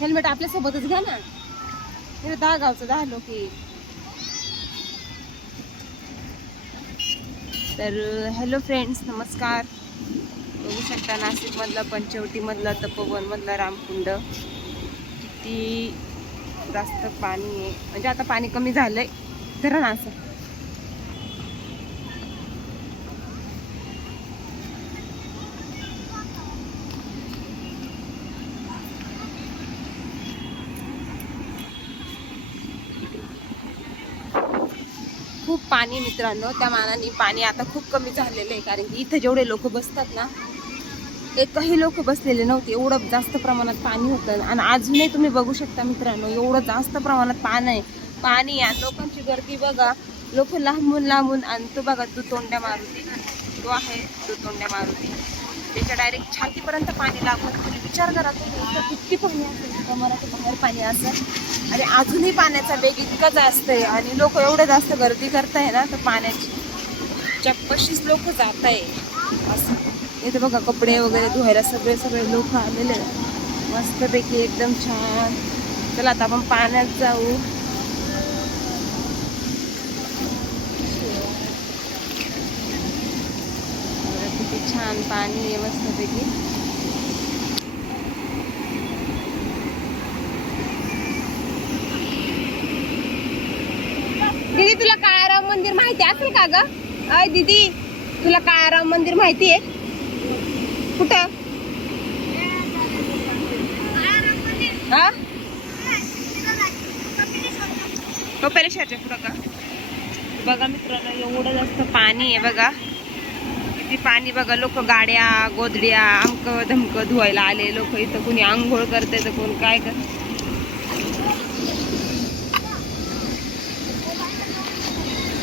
Helmet आपल्या सोबतच घ्या ना. 10 गावचं 10 लोक येईल. तर हॅलो फ्रेंड्स, नमस्कार. बघू शकता नाशिक मधला, पंचवटी मधला, तपोवन मधला रामकुंड. किती जास्त पाणी आहे, म्हणजे आता पाणी कमी झालंय जरा ना. असं खूप पाणी मित्रांनो. त्या मानाने पाणी आता खूप कमी झालेलं आहे, कारण की इथं जेवढे लोक बसतात ना, एकही लोक बसलेले नव्हते. एवढं जास्त प्रमाणात पाणी होतं. आणि अजूनही तुम्ही बघू शकता मित्रांनो, एवढं जास्त प्रमाणात पाणी आहे. लोकांची गर्दी बघा, लोक लांबून. आणि तो बघा दुतोंड्या मारुती, तो आहे दुतोंड्या मारुती, त्याच्या डायरेक्ट छातीपर्यंत पाणी लागून. तुम्ही विचार करा, तुम्ही किती पाणी असेल, कमराच्या बाहेर पाणी असेल. आणि अजूनही पाण्याचा वेग इतका जास्त आहे, आणि लोक एवढं जास्त गर्दी करताय ना, तर पाण्याची चक्पशीच लोक जात आहे. असं इथे बघा, कपडे वगैरे धुवायला सगळे लोक आलेले आहेत मस्तपैकी, एकदम छान. चला आता आपण पाण्यात जाऊ. किती छान पाणी आहे मस्तपैकी. दीदी, तुला काळाराम मंदिर माहिती असेल का ग? अय दीदी, तुला काळाराम मंदिर माहिती आहे? कुठं? हा, कपिलेश्वरच्या पुढं का? बघा मित्रांनो, एवढं जास्त पाणी आहे बघा, किती पाणी बघा. लोक गाड्या गोदड्या अमक धमक धुवायला आले लोक इथं. कोणी आंघोळ करते तर कोण काय कर.